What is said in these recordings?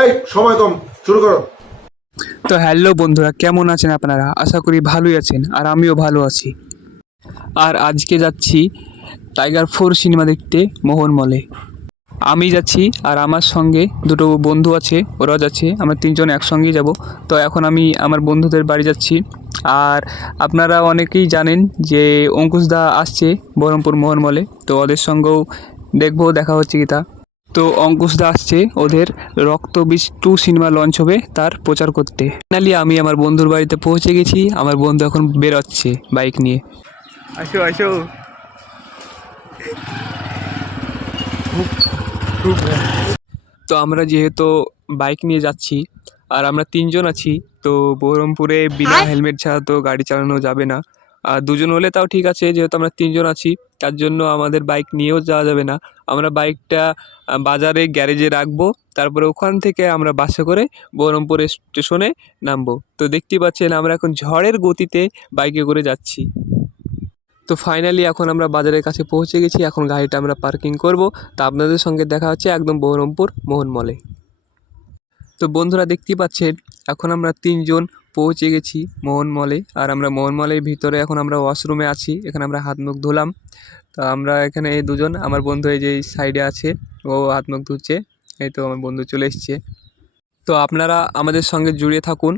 এই সময় কম, শুরু করো। তো হ্যালো বন্ধুরা, কেমন আছেন আপনারা? আশা করি ভালোই আছেন, আর আমিও ভালো আছি। আর আজকে যাচ্ছি টাইগার 4 সিনেমা দেখতে মোহন মলে। আমি যাচ্ছি আর আমার সঙ্গে দুটো বন্ধু আছে, ওরাও যাচ্ছে। আমরা তিনজন একসঙ্গেই যাব। তো এখন আমি আমার বন্ধুদের বাড়ি যাচ্ছি। আর আপনারা অনেকেই জানেন যে অঙ্কুশদা আসছে বহরমপুর মোহন মলে, তো ওদের সঙ্গেও দেখবো দেখা হচ্ছে কি তা। তো অঙ্কুশদা আসছে ওদের রক্তবীজ 2 সিনেমা লঞ্চ হবে তার প্রচার করতে। ফাইনালি আমি আমার বন্ধুর বাড়িতে পৌঁছে গেছি। আমার বন্ধু এখন বেরোচ্ছে বাইক নিয়ে। আসো আসো। তো আমরা যেহেতু বাইক নিয়ে যাচ্ছি আর আমরা তিনজন আছি, তো বহরমপুরে বিনা হেলমেট ছাড়া তো গাড়ি চালানো যাবে না। আর দুজন হলে তাও ঠিক আছে, যেহেতু আমরা তিনজন আছি তার জন্য আমাদের বাইক নিয়েও যাওয়া যাবে না। আমরা বাইকটা বাজারে গ্যারেজে রাখবো, তারপরে ওখান থেকে আমরা বাসে করে বহরমপুর স্টেশনে নামবো। তো দেখতেই পাচ্ছেন আমরা এখন ঝড়ের গতিতে বাইকে করে যাচ্ছি। তো ফাইনালি এখন আমরা বাজারের কাছে পৌঁছে গেছি। এখন গাড়িটা আমরা পার্কিং করব। তা আপনাদের সঙ্গে দেখা হচ্ছে একদম বহরমপুর মোহন মলে। তো বন্ধুরা দেখতেই পাচ্ছেন এখন আমরা তিনজন পৌঁছে গেছি মোহন মলে। আর আমরা মোহন মলের ভিতরে এখন আমরা ওয়াশরুমে আছি, এখানে আমরা হাত মুখ ধুলাম। তা আমরা এখানে এই দুজন, আমার বন্ধু এই যে সাইডে আছে, ও হাত মুখ ধুচ্ছে। এই তো আমার বন্ধু চলে এসছে। তো আপনারা আমাদের সঙ্গে জুড়ে থাকুন।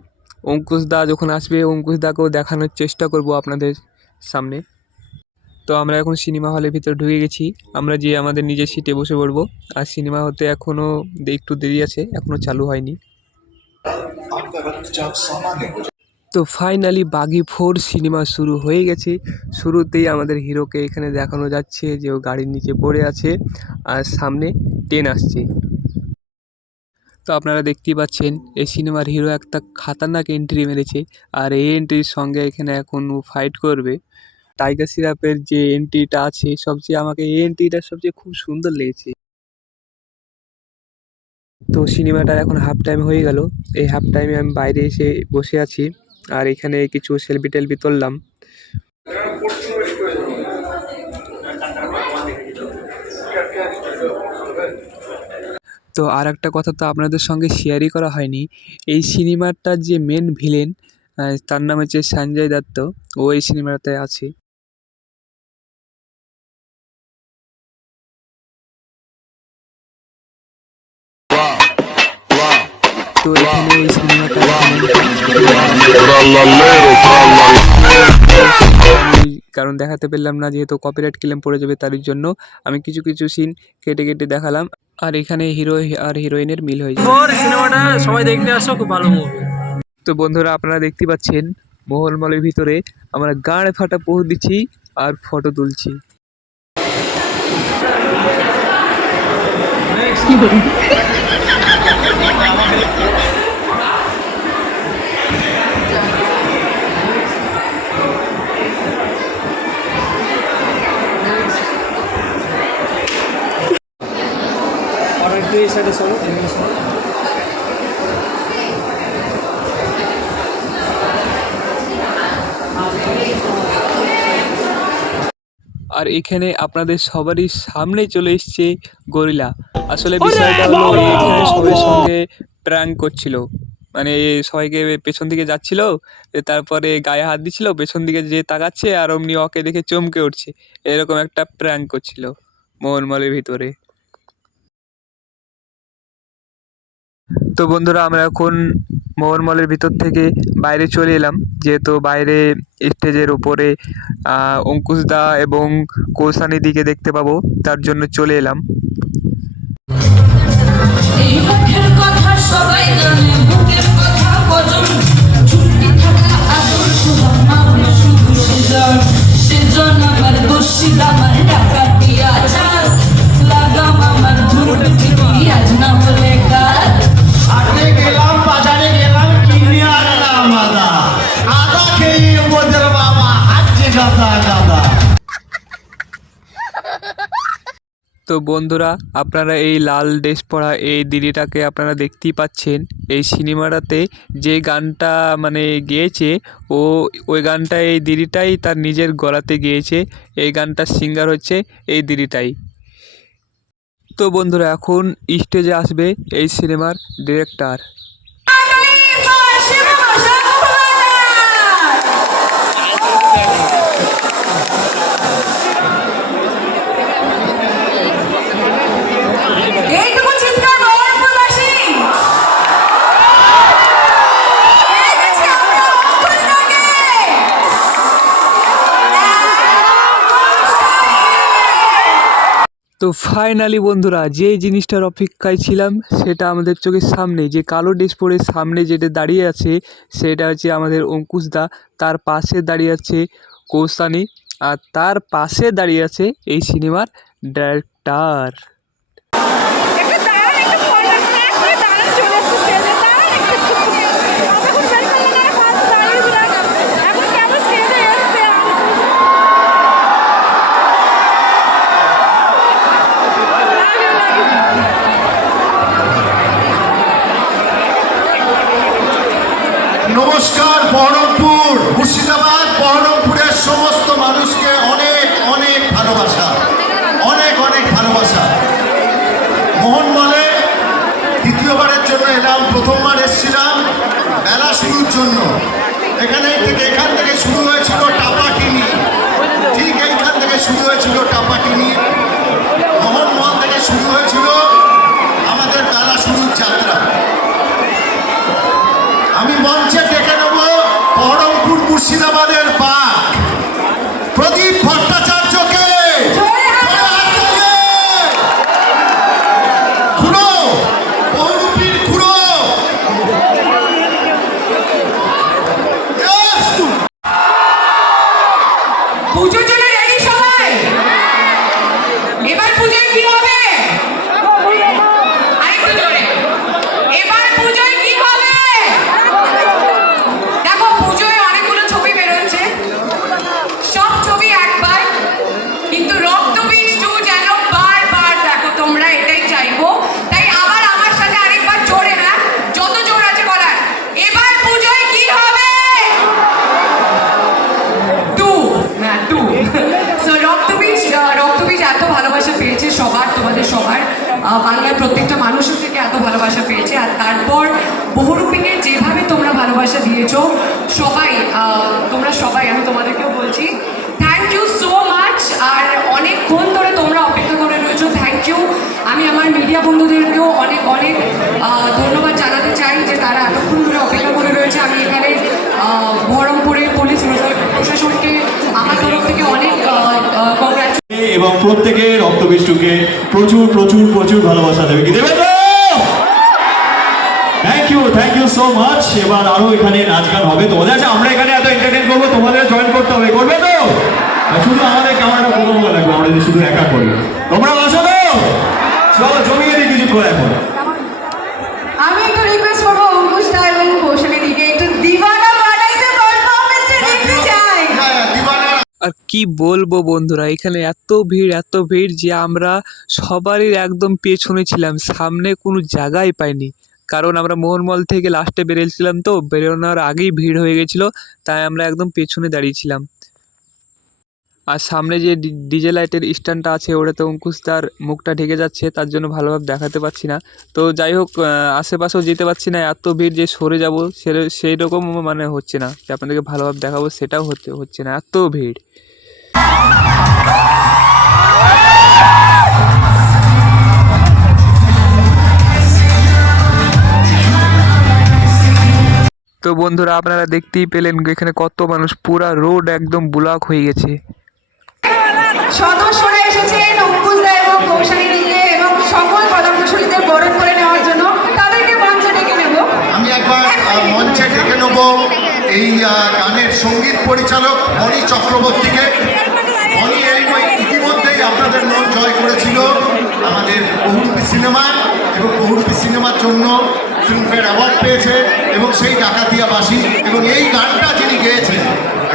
অঙ্কুশদা যখন আসবে অঙ্কুশদাকেও দেখানোর চেষ্টা করব আপনাদের সামনে। তো আমরা এখন সিনেমা হলের ভিতরে ঢুকে গেছি। আমরা যে আমাদের নিজের সিটে বসে পড়বো। আর সিনেমা হতে এখনও একটু দেরি আছে, এখনও চালু হয়নি। তো ফাইনালি বাঘি 4 সিনেমা শুরু হয়ে গেছে। শুরুতেই আমাদের হিরোকে এখানে দেখানো যাচ্ছে যে ও গাড়ির নিচে পড়ে আছে আর সামনে ট্রেন আসছে। তো আপনারা দেখতেই পাচ্ছেন এই সিনেমার হিরো একটা খাতারনাক এন্ট্রি মেরেছে। আর এই এন্ট্রির সঙ্গে এখানে এখন ও ফাইট করবে। টাইগার শ্রফের যে এন্ট্রিটা আছে, সবচেয়ে আমাকে এই এন্ট্রিটা সবচেয়ে খুব সুন্দর লেগেছে। তো সিনেমাটার এখন হাফ টাইম হয়ে গেল। এই হাফ টাইমে আমি বাইরে এসে বসে আছি আর এখানে কিছু সেলফি টেলফি তুললাম। তো আর একটা কথা তো আপনাদের সঙ্গে শেয়ারই করা হয়নি। এই সিনেমাটার যে মেন ভিলেন, তার নাম হচ্ছে সঞ্জয় দত্ত। ও এই সিনেমাটাতে আছে। তো এখানে এই সিনেমাটার কারণ দেখাতে পারলাম না, যেহেতু কপিরাইট ক্লেম পড়ে যাবে, তার জন্য আমি কিছু কিছু সিন কেটে কেটে দেখালাম। আর এখানে হিরো আর হিরোইনের মিল হয়ে যায়। সিনেমাটা সবাই দেখতে আসো, খুব ভালো মুভি। তো বন্ধুরা আপনারা দেখতে পাচ্ছেন মহলমলের ভিতরে আমরা গাঁড় ফাটা পোজ দিচ্ছি আর ফটো তুলছি। আর একটু এই সাইডে চলো, এদিকে চলো। আর এখানে আপনাদের সবারই সামনে চলে এসছে গরিলা। আসলে বিষয়টা হলো এখানে সবার সঙ্গে প্র্যাঙ্ক করছিল। মানে সবাইকে পেছন দিকে যাচ্ছিল, তারপরে গায়ে হাত দিচ্ছিল, পেছন দিকে যে তাকাচ্ছে আর অমনি ওকে দেখে চমকে উঠছে। এরকম একটা প্র্যাঙ্ক করছিল মোহনমলের ভিতরে। তো বন্ধুরা আমরা এখন মোহনমলের ভিতর থেকে বাইরে চলে এলাম, যেহেতু বাইরে স্টেজের উপরে অঙ্কুশদা এবং কৌশানীদিকে দেখতে পাবো, তার জন্য চলে এলাম। এই মুখের কথা সবাই জানে, বুকের কথা বজন, চুপটি থাকা আদর সুরমা বেশি খুশি জন, সেজন আমার বসি আমার টাকা দিয়া যান, লাগাম আমার দুর্নীতি আজ না বলে কাজ। হাটে গেলাম, বাজারে গেলাম, কিনে আনলাম আদা। আদা খেয়ে মোদের বাবা হাঁটছে গাদা গাদা। তো বন্ধুরা আপনারা এই লাল ড্রেস পরা এই দিদিটাকে আপনারা দেখতেই পাচ্ছেন। এই সিনেমাটাতে যে গানটা মানে গেয়েছে, ও ওই গানটা এই দিদিটাই তার নিজের গলাতে গেয়েছে। এই গানটার সিঙ্গার হচ্ছে এই দিদিটাই। তো বন্ধুরা এখন স্টেজে আসবে এই সিনেমার ডিরেক্টর। এইটুকু চিৎকার বহরমপুরবাসী। এই দেখছি আমরা অঙ্কুশদাকে। তো ফাইনালি বন্ধুরা যে জিনিসটার অপেক্ষায় ছিলাম সেটা আমাদের চোখের সামনে, যে কালো ড্রেস পরে সামনে যেটা দাঁড়িয়ে আছে সেটা হচ্ছে আমাদের অঙ্কুশদা, তার পাশে দাঁড়িয়ে আছে কৌশানী, আর তার পাশে দাঁড়িয়ে আছে এই সিনেমার ডাইরেক্টর। একটু দাঁড়ান, একটু ফোন রাখুন, একটু দাঁড়ান, চলে এসেছে স্টেজে, দাঁড়ান একটু। ততক্ষণ বের করলেন না, ফার্স্ট দাঁড়িয়েছিলাম, এখন কেমন স্টেজে এসছে। নমস্কার বহরমপুর, মুর্শিদাবাদ। বহরমপুরের সমস্ত মানুষকে অনেক অনেক ভালোবাসা, অনেক অনেক ভালোবাসা। মোহনমলে দ্বিতীয়বারের জন্য এলাম, প্রথমবার এসেছিলাম মেলা শুরুর জন্য। এখান থেকে শুরু হয়েছিল টাপাটিনি, ঠিক এইখান থেকে শুরু হয়েছিল টাপাটিনি। মোহনমল থেকে শুরু হয়েছিল আমাদের মেলা শুরুর যাত্রা। আমি মঞ্চে ডেকে নেব বহরমপুর মুর্শিদাবাদের বাঘ প্রদীপ ভট্টাচার্যকে। খুড়ো, বহুরূপীর খুড়ো। পুজোর জন্য রেডি সবাই? এবার পুজোয় কি হবে? আরেকটু জোরে। এবার পুজোয় কি হবে? দেখো পুজোয় অনেকগুলো ছবি বেরোচ্ছে, সব ছবি একবার, কিন্তু রক্তবীজ 2 যেন বারবার দেখো তোমরা, এটাই চাইবো। তাই আবার আমার সাথে আরেকবার জোরে, হ্যাঁ যত জোর আছে বলার। এবার পুজোয় কি হবে? 2, হ্যাঁ 2। সো রক্তবীজ এত ভালোবাসা পেয়েছে সবার, তোমাদের সবার, বাংলার প্রত্যেকটা মানুষের থেকে এত ভালোবাসা পেয়েছে। আর তারপর বহুরূপীকে যেভাবে তোমরা ভালোবাসা দিয়েছো সবাই, তোমরা সবাই, আমি তোমাদেরকেও বলছি থ্যাংক ইউ সো মাচ। আর অনেকক্ষণ ধরে তোমরা অপেক্ষা করে রয়েছো, থ্যাংক ইউ। আমি আমার মিডিয়া বন্ধুদেরকেও অনেক অনেক ধন্যবাদ জানাতে চাই যে তারা এতক্ষণ ধরে অপেক্ষা করে রয়েছে। আমি এখানে বহরমপুরের পুলিশ প্রশাসনকে আমার তরফ থেকে অনেক কংগ্রাচুলেশন। এবং প্রত্যেকে রক্তবীজকে প্রচুর প্রচুর প্রচুর ভালোবাসা দেবে, কি দেবে তো? Thank you so much. এবার আরো এখানে নাচ গান হবে তোমাদের। আচ্ছা আমরা এখানে এত এন্টারটেইন করবো, তোমাদের জয়েন করতে হবে, করবে তো? আর শুধু আমাদের ক্যামেরাটা কোনো বলে লাগবে, আমরা যদি শুধু একা করি। তোমরা বসো তো, চলো জমিয়ে দিই কিছুক্ষণ এখন। আমি একটু রিকোয়েস্ট করবো অঙ্কুশদা এবং কৌশলী দিকে একটু দিওয়ানা বানাইছে পারফরম্যান্সে দেখতে চাই। আর কি বলবো বন্ধুরা, এখানে এত ভিড় যে আমরা সবারই একদম পেছনে ছিলাম, সামনে কোনো জায়গাই পাইনি। কারণ আমরা মোহনমল থেকে লাস্টে বেরিয়েছিলাম, তো বেরোনোর আগেই ভিড় হয়ে গেছিলো, তাই আমরা একদম পেছনে দাঁড়িয়েছিলাম। আর সামনে যে ডিজে লাইটের স্ট্যান্ডটা আছে ওটাতে অঙ্কুশদার মুখটা ঢেকে যাচ্ছে, তার জন্য ভালোভাবে দেখাতে পাচ্ছি না। তো যাই হোক, আশেপাশেও যেতে পারছি না, এত ভিড় যে সরে যাবো সেই রকম মানে হচ্ছে না, যে আপনাদেরকে ভালোভাবে দেখাবো সেটাও হচ্ছে না, এত ভিড়। তো বন্ধুরা আপনারা দেখতেই পেলেন এখানে কত মানুষ, পুরা রোড একদম ব্লক হয়ে গেছে। সদস্যরা এসেছেন অঙ্কুশদা এবং কৌশলী দিকে এবং সকল পদার্থশীলদের বরণ করে নেওয়ার জন্য, তাদেরকে মঞ্চে ডেকে নেব। আমি একবার মঞ্চে ডেকে নেব এই গানের সঙ্গীত পরিচালক মণি চক্রবর্তীকে। মণি এই ইতিমধ্যেই আপনাদের মন জয় করেছিল আমাদের বহুরূপী সিনেমায়, এবং বহুরূপী সিনেমার জন্য ফিল্মফেয়ার অ্যাওয়ার্ড পেয়েছে, এবং সেই ডাকাতিয়াবাসী এবং এই গানটা যিনি গেয়েছেন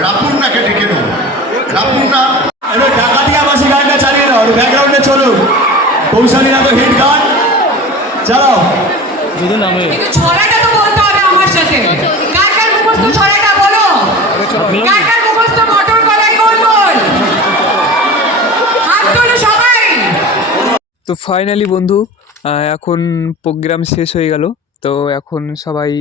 রাপুর্ণাকে ডেকে নেব। রাপুর্ণা এবার ডাকাতিয়াবাসী গানটা চালিয়ে দাও, ব্যাকগ্রাউন্ডে চলুন। কৌশলীরা তো হিট গান চালাও। যদি নামে কিন্তু ছড়াটা তো বলতে হবে আমার সাথে। কার কার মুখস্থ ছড়াটা বলো? কার কার মুখস্থ মটর কলাই গোল গোল? হাত তোলো সবাই। তো ফাইনালি বন্ধু এখন প্রোগ্রাম শেষ হয়ে গেল। তো এখন সবাই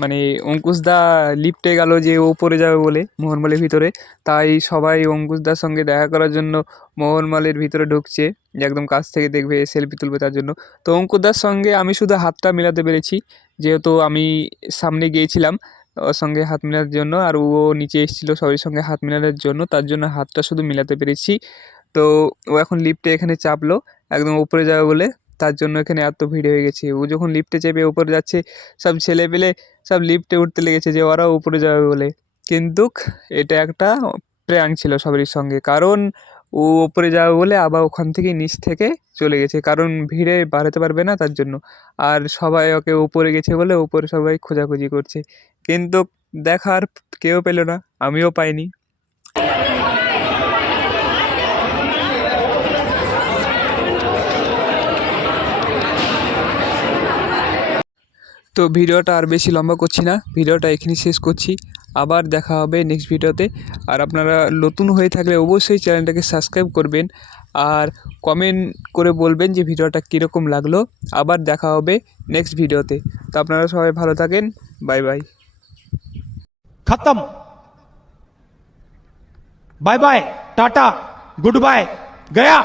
মানে অঙ্কুশদা লিফটে গেল যে ওপরে যাবে বলে মোহনমালের ভিতরে, তাই সবাই অঙ্কুশদার সঙ্গে দেখা করার জন্য মোহনমালের ভিতরে ঢুকছে, যে একদম কাছ থেকে দেখবে সেলফি তুলবে তার জন্য। তো অঙ্কুশদার সঙ্গে আমি শুধু হাতটা মেলাতে পেরেছি, যেহেতু আমি সামনে গিয়েছিলাম ওর সঙ্গে হাত মেলানোর জন্য, আর ও নিচে এসেছিলো সবার সঙ্গে হাত মেলানোর জন্য, তার জন্য হাতটা শুধু মেলাতে পেরেছি। তো ও এখন লিফটে এখানে চাপলো একদম উপরে যাবে বলে, তার জন্য এখানে এত ভিড় হয়ে গেছে। ও যখন লিফটে চেপে উপরে যাচ্ছে, সব ছেলেপেলে সব লিফটে উঠতে লেগেছে যে ওরাও উপরে যাবে বলে। কিন্তু এটা একটা প্র্যাঙ্ক ছিল সবারই সঙ্গে, কারণ ও উপরে যাবে বলে আবার ওখান থেকে নিচ থেকে চলে গেছে, কারণ ভিড়ে বাড়াতে পারবে না তার জন্য। আর সবাই ওকে উপরে গেছে বলে উপরে সবাই খোঁজাখুঁজি করছে, কিন্তু দেখার কেউ পেল না, আমিও পাইনি। তো ভিডিওটা আর বেশি লম্বা করছি না, ভিডিওটা এখানেই শেষ করছি। আবার দেখা হবে নেক্সট ভিডিওতে। আর আপনারা নতুন হয়ে থাকলে অবশ্যই চ্যানেলটাকে সাবস্ক্রাইব করবেন, আর কমেন্ট করে বলবেন যে ভিডিওটা কীরকম লাগলো। আবার দেখা হবে নেক্সট ভিডিওতে। তো আপনারা সবাই ভালো থাকেন, বাই বাই। खत्म। Bye bye, tata, goodbye, गया।